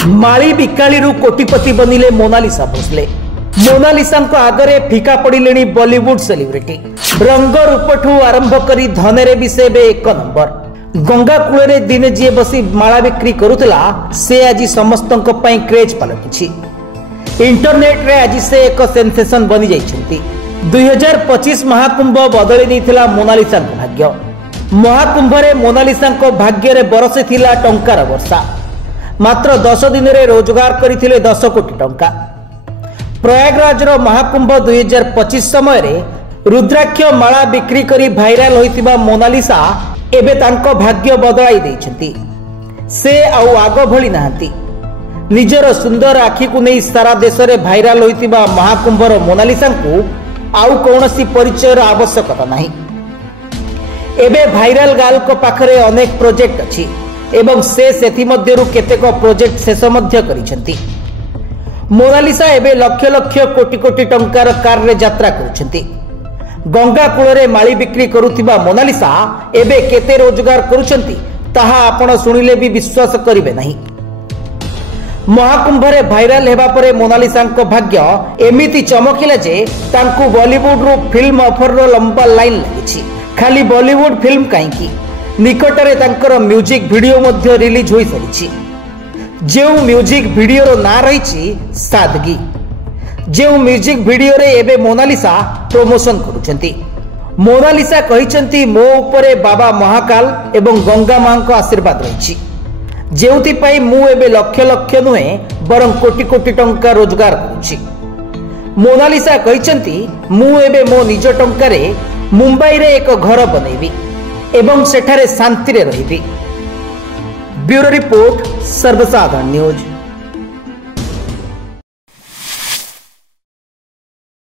माली बिकाली कोटिपति बनिले Mona Lisa Bhosle. Mona Lisa आगरे फिका पड़िले Bollywood celebrity. रंग रूपठू आरंभ करी धनेरे भी से एक नंबर। गंगा कूल दिने जी बसी माला बिक्री करुला से आज समस्त क्रेज पलटि। इंटरनेट रे आज से एक सेंसेशन बनी जाइछंती। 2025 महाकुंभ बदली नहीं मोनालिसा भाग्य। महाकुंभ रे मोनालिसा भाग्य रे बरसी थिला टंकार वर्षा। मात्र 10 दिन रे रोजगार करथिले 10 कोटी टंका। प्रयागराज रो महाकुंभ 2025 समय रे रुद्राक्ष माला बिक्री करी भाइराल होइतिबा मोनालिसा एबे तांको भाग्य बदलाई दैछंती। से आउ आगो भली नाहंती। निजर सुंदर आखि को नहीं सारा देश रे भाइराल होइतिबा महाकुंभर मोनालिसा को आउ कौनसी परिचय आवश्यकता नहीं। एबे भाइराल गाल को पाखरे अनेक प्रोजेक्ट अछि एवं से सेथि मध्यरु केतेक प्रोजेक्ट शेष मध्य करिसेंती। मोनालिसा एबे लक्ष लक्ष कोटी कोटी टंकार कार रे यात्रा करुछंती। गंगा कूल रे माली बिक्री करुथिबा मोनालिसा एबे केते रोजगार करुछंती ताहा आपण सुनिले भी विश्वास करिवे नहीं। महाकुंभ रे भाइराल हेबा परे मोनालिसा भाग्य एमिति चमकिला जे तांकु बॉलीवुड रो फिल्म ऑफर रो लंबा लाइन लागिछि। खाली बॉलीवुड फिल्म काईकी निकटरे तांकर म्यूजिक वीडियो मध्य रिलीज होई सारिछि। जे म्यूजिक वीडियो रो ना रहिछि सादगी। जे म्यूजिक वीडियो रे एबे मोनालिसा प्रमोशन करूछंती। मोनालिसा कहिसंती मो उपरे बाबा महाकाल एवं गंगा मां को आशीर्वाद रहिछि। जेउति पाई मु एबे लक्ष लक्ष नुहे बरं कोटी कोटी टंका रोजगार करूछि। मोनालिसा कहिसंती मु एबे मो निज टंका रे मुंबई रे एक घर बनेबी एवं सेठारे शांति रे रहिबी। ब्यूरो रिपोर्ट सर्वसाधारण न्यूज।